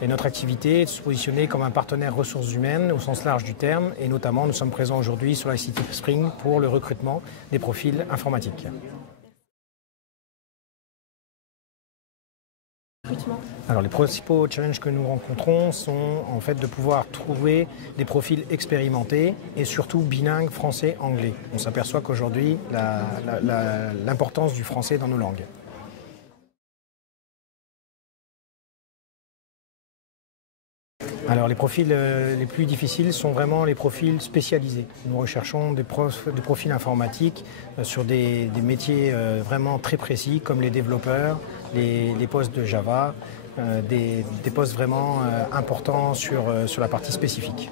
Et notre activité est de se positionner comme un partenaire ressources humaines au sens large du terme. Et notamment, nous sommes présents aujourd'hui sur ICT Spring pour le recrutement des profils informatiques. Alors les principaux challenges que nous rencontrons sont en fait de pouvoir trouver des profils expérimentés et surtout bilingues français-anglais. On s'aperçoit qu'aujourd'hui, l'importance du français dans nos langues. Alors les profils les plus difficiles sont vraiment les profils spécialisés. Nous recherchons des profils informatiques sur des métiers vraiment très précis comme les développeurs, les postes de Java, des postes vraiment importants sur la partie spécifique.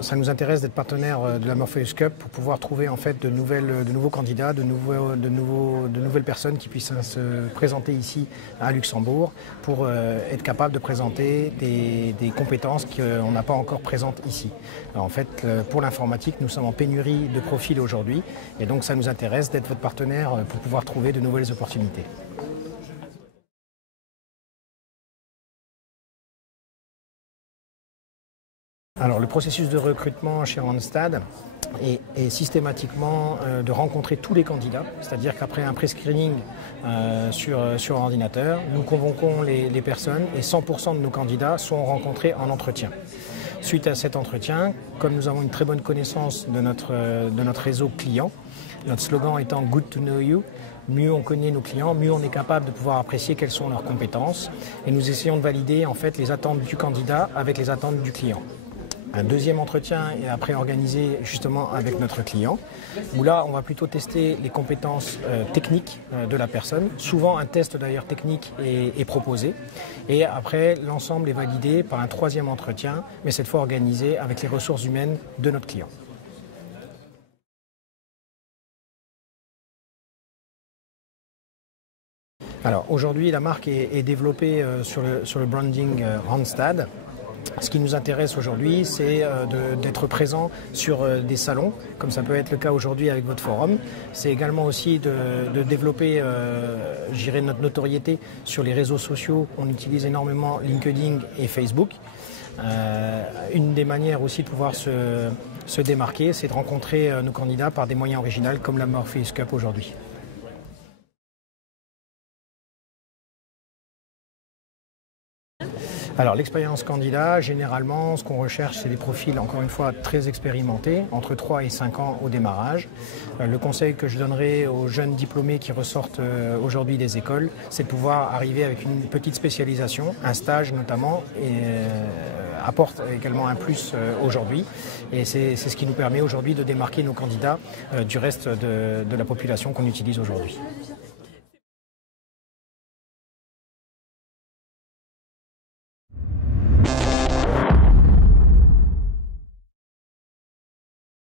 Ça nous intéresse d'être partenaire de la Morpheus Cup pour pouvoir trouver en fait de nouveaux candidats, de nouvelles personnes qui puissent se présenter ici à Luxembourg pour être capable de présenter des compétences qu'on n'a pas encore présentes ici. Alors, en fait, pour l'informatique, nous sommes en pénurie de profils aujourd'hui et donc ça nous intéresse d'être votre partenaire pour pouvoir trouver de nouvelles opportunités. Alors le processus de recrutement chez Randstad est systématiquement de rencontrer tous les candidats, c'est-à-dire qu'après un pré-screening sur ordinateur, nous convoquons les personnes et 100% de nos candidats sont rencontrés en entretien. Suite à cet entretien, comme nous avons une très bonne connaissance de notre réseau client, notre slogan étant « Good to know you », mieux on connaît nos clients, mieux on est capable de pouvoir apprécier quelles sont leurs compétences et nous essayons de valider en fait les attentes du candidat avec les attentes du client. Un deuxième entretien est après organisé justement avec notre client, où là on va plutôt tester les compétences techniques de la personne. Souvent un test d'ailleurs technique est proposé et après l'ensemble est validé par un troisième entretien, mais cette fois organisé avec les ressources humaines de notre client. Alors aujourd'hui la marque est développée sur le branding Randstad. Ce qui nous intéresse aujourd'hui, c'est d'être présent sur des salons, comme ça peut être le cas aujourd'hui avec votre forum. C'est également aussi de développer notre notoriété sur les réseaux sociaux. On utilise énormément LinkedIn et Facebook. Une des manières aussi de pouvoir se démarquer, c'est de rencontrer nos candidats par des moyens originaux comme la Morpheus Cup aujourd'hui. Alors l'expérience candidat, généralement, ce qu'on recherche, c'est des profils, encore une fois, très expérimentés, entre 3 et 5 ans au démarrage. Le conseil que je donnerai aux jeunes diplômés qui ressortent aujourd'hui des écoles, c'est de pouvoir arriver avec une petite spécialisation, un stage notamment, et apporte également un plus aujourd'hui. Et c'est ce qui nous permet aujourd'hui de démarquer nos candidats du reste de la population qu'on utilise aujourd'hui.